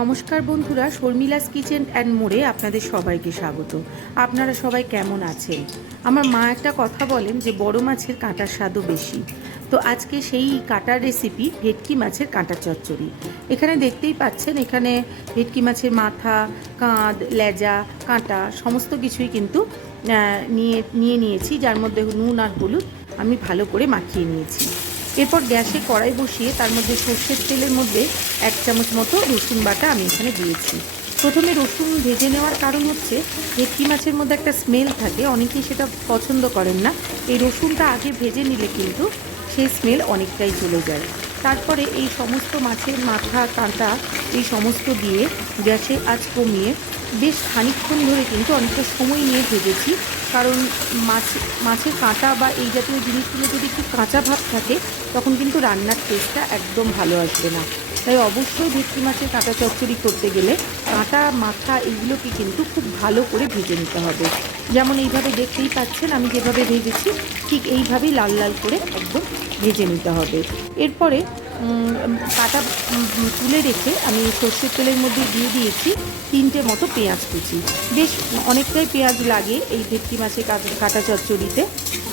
নমস্কার বন্ধুরা, শর্মিলাস kitchen and মোড়ে আপনাদের সবাইকে স্বাগত। আপনারা সবাই কেমন আছেন? আমার মা একটা কথা বলেন যে, বড় মাছের কাঁটার স্বাদও বেশি। তো আজকে সেই কাঁটার রেসিপি ভেটকি মাছের কাঁটা চচ্চড়ি। এখানে দেখতেই পাচ্ছেন, এখানে ভেটকি মাছের মাথা, কাঁধ, লেজা, কাঁটা, সমস্ত কিছুই কিন্তু নিয়ে নিয়ে নিয়েছি। যার মধ্যে নুন আর হলুদ আমি ভালো করে মাখিয়ে নিয়েছি। এরপর গ্যাসে কড়াই বসিয়ে তার মধ্যে সর্ষের তেলের মধ্যে এক চামচ মতো রসুন বাটা আমি এখানে দিয়েছি। প্রথমে রসুন ভেজে নেওয়ার কারণ হচ্ছে ভেটকি মাছের মধ্যে একটা স্মেল থাকে, অনেকেই সেটা পছন্দ করেন না। এই রসুনটা আগে ভেজে নিলে কিন্তু সেই স্মেল অনেকটাই চলে যায়। তারপরে এই সমস্ত মাছের মাথা, কাঁটা, এই সমস্ত দিয়ে গ্যাসে আজ কমিয়ে বেশ খানিকক্ষণ ধরে কিন্তু অনেকটা সময় নিয়ে ভেজেছি। কারণ মাছ, মাছের কাঁটা বা এই জাতীয় জিনিসগুলো যদি একটু কাঁচা ভাব থাকে, তখন কিন্তু রান্নার টেস্টটা একদম ভালো আসবে না। তাই অবশ্যই ভেটকি মাছের কাঁটা চচ্চড়ি করতে গেলে কাঁটা, মাথা এইগুলোকে কিন্তু খুব ভালো করে ভেজে নিতে হবে। যেমন এইভাবে দেখতেই পাচ্ছেন, আমি যেভাবে ভেজেছি, ঠিক এইভাবেই লাল লাল করে একদম ভেজে নিতে হবে। এরপরে কাটা তুলে রেখে আমি সর্ষের তেলের মধ্যে দিয়ে দিয়েছি তিনটে মতো পেঁয়াজ কুচি। বেশ অনেকটাই পেঁয়াজ লাগে এই ভেটকি মাছের কাটা- চচ্চড়িতে।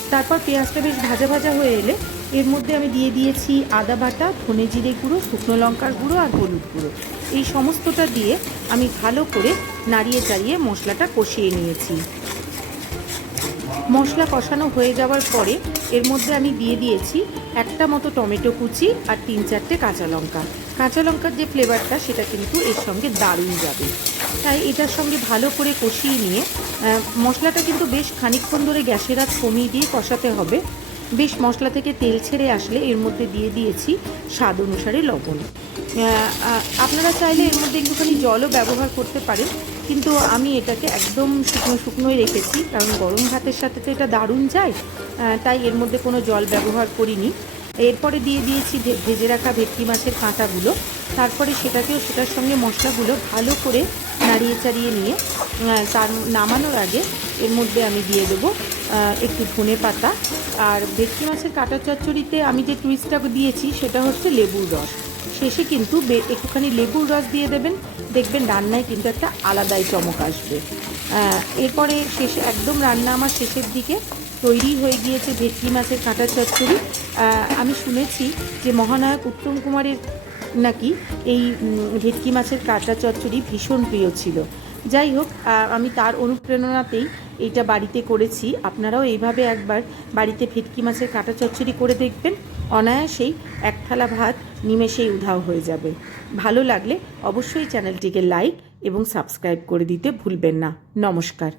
তারপর পেঁয়াজটা বেশ ভাজা ভাজা হয়ে এলে এর মধ্যে আমি দিয়ে দিয়েছি আদা বাটা, ধনে জিরে গুঁড়ো, শুকনো লঙ্কার গুঁড়ো আর হলুদ গুঁড়ো। এই সমস্তটা দিয়ে আমি ভালো করে নাড়িয়ে চাড়িয়ে মশলাটা কষিয়ে নিয়েছি। মশলা কষানো হয়ে যাওয়ার পরে এর মধ্যে আমি দিয়ে দিয়েছি একটা মতো টমেটো কুচি আর তিন চারটে কাঁচা লঙ্কা। কাঁচা লঙ্কার যে ফ্লেভারটা, সেটা কিন্তু এর সঙ্গে দারুণ যাবে। তাই এটার সঙ্গে ভালো করে কষিয়ে নিয়ে মশলাটা কিন্তু বেশ খানিকক্ষণ ধরে গ্যাসের আঁচ কমিয়ে দিয়ে কষাতে হবে। বেশ মশলা থেকে তেল ছেড়ে আসলে এর মধ্যে দিয়ে দিয়েছি স্বাদ অনুসারে লবণ। আপনারা চাইলে এর মধ্যে একটুখানি জলও ব্যবহার করতে পারেন। কিন্তু আমি এটাকে একদম শুকনো শুকনোই রেখেছি, কারণ গরম ভাতের সাথে তো এটা দারুণ যায় তাই এর মধ্যে কোনো জল ব্যবহার করিনি। এরপরে দিয়ে দিয়েছি ভেজে রাখা ভেটকি মাছের কাঁটাগুলো, তারপরে সেটাকেও সেটার সঙ্গে মশলাগুলো ভালো করে নাড়িয়ে চাড়িয়ে নিয়ে তার নামানোর আগে এর মধ্যে আমি দিয়ে দেবো একটু ধনে পাতা। আর ভেটকি মাছের কাঁটা চচ্চড়িতে আমি যে টুইস্টটা দিয়েছি সেটা হচ্ছে লেবুর রস। শেষে কিন্তু একটুখানি লেবুর রস দিয়ে দেবেন। দেখবেন রান্নায় কিন্তু একটা আলাদাই চমক আসবে। এরপরে শেষে একদম রান্না আমার শেষের দিকে। তৈরি হয়ে গিয়েছে ভেটকি মাছের কাঁটা চচ্চড়ি। আমি শুনেছি যে মহানায়ক উত্তম কুমারের নাকি এই ভেটকি মাছের কাঁটা চচ্চড়ি ভীষণ প্রিয় ছিল। যাই হোক আমি তার অনুপ্রেরণাতেই এইটা বাড়িতে করেছি। আপনারাও এইভাবে একবার বাড়িতে ভেটকি মাছের কাঁটা চচ্চড়ি করে দেখবেন। অনায়াসেই এক থালা ভাত নিমেষেই উধাও হয়ে যাবে। ভালো লাগলে অবশ্যই চ্যানেলটিকে লাইক এবং সাবস্ক্রাইব করে দিতে ভুলবেন না। নমস্কার।